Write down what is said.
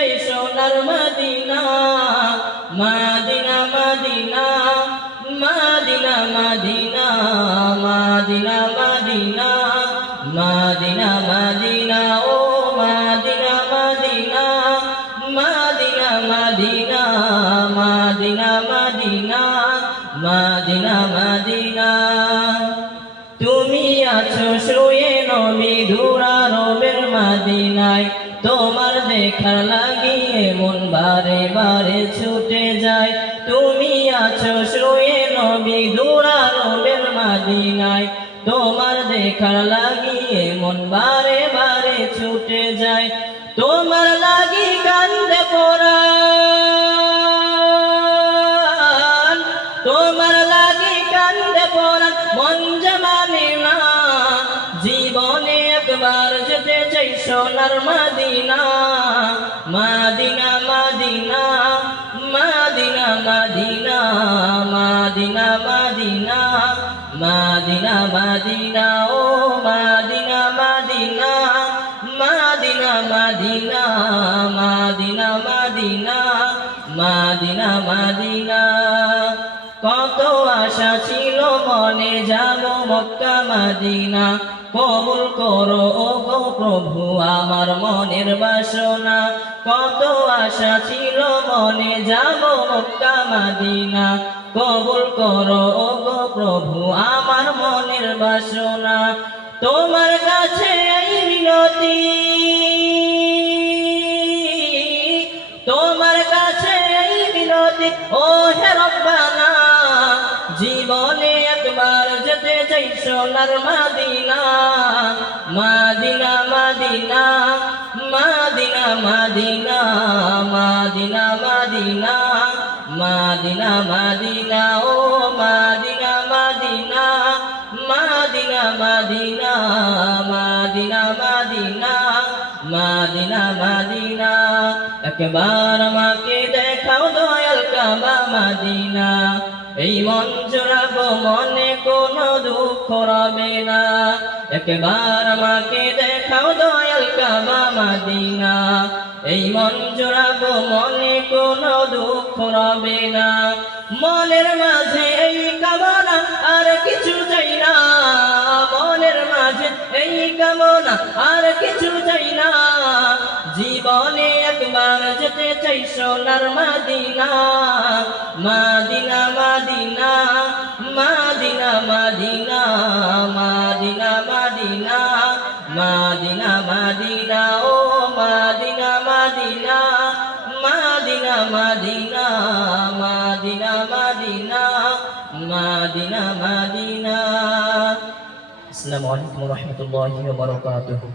চাই সোনার মাদিনা মাদিনা মাদিনা মাদিনা মাদিনা মাদিনা মাদিনা মাদিনা মাদিনা। আছো শুয়ে নবী ধুরা রবের মাদিনায়। তোমার দেখার লাগিয়ে মন বারে বারে ছুটে যায়। তুমি আছো শুয়ে নবী ধুরা রবের মাদিনায়। তোমার দেখার লাগিয়ে মন বারে বারে ছুটে যায়। তোমার লাগি কান্দে পরাণ তোমার লাগি কান্দে পরাণ মন সোনার মাদিনা মাদিনা মাদিনা মাদিনা মাদিনা মাদিনা মাদিনা মাদিনা মাদিনা ও মাদিনা মাদিনা মাদিনা মাদিনা মাদিনা মাদিনা মাদিনা মাদিনা কত আশা ছিল মনে যাব মক্কা মাদিনা কবুল করো গো প্রভু, আমার মনের বাসনা। কত আশা ছিল মনে, যাব মক্কা মাদিনা। কবুল করো গো প্রভু, আমার মনের বাসনা। তোমার কাছে এই মিনতি। তোমার কাছে এই মিনতি। ও হে রব্বানা জীবনে একবার যেতে চাই সোনার মাদিনা মাদিনা মাদিনা মাদিনা মাদিনা মাদিনা মাদিনা মাদিনা মাদিনা ও মাদিনা মাদিনা মাদিনা মাদিনা মাদিনা মাদিনা মাদিনা মাদিনা একবার আমাকে দেখাও দয়াল কাবা মাদিনা এই মন জোড়াবো মনে কোনো দুঃখ রবে না। একবার আমাকে দেখাও দয়াল কাবা মাদিনা। এই মন জোড়াবো মনে কোনো দুঃখ রবে না। মনের মাঝে এই কামনা আর কিছু চাই না। মনের মাঝে এই কামনা আর কিছু চাই না। জীবনে একবার যেতে চাই সোনার মাদিনা মাদিনা মাদিনা মাদিনা মাদিনা মাদিনা মাদিনা মাদিনা মাদিনা ও মাদিনা মাদিনা মাদিনা মাদিনা মাদিনা মাদিনা মাদিনা মাদিনা আসসালামু আলাইকুম ওয়া রাহমাতুল্লাহি ওয়া বারাকাতুহু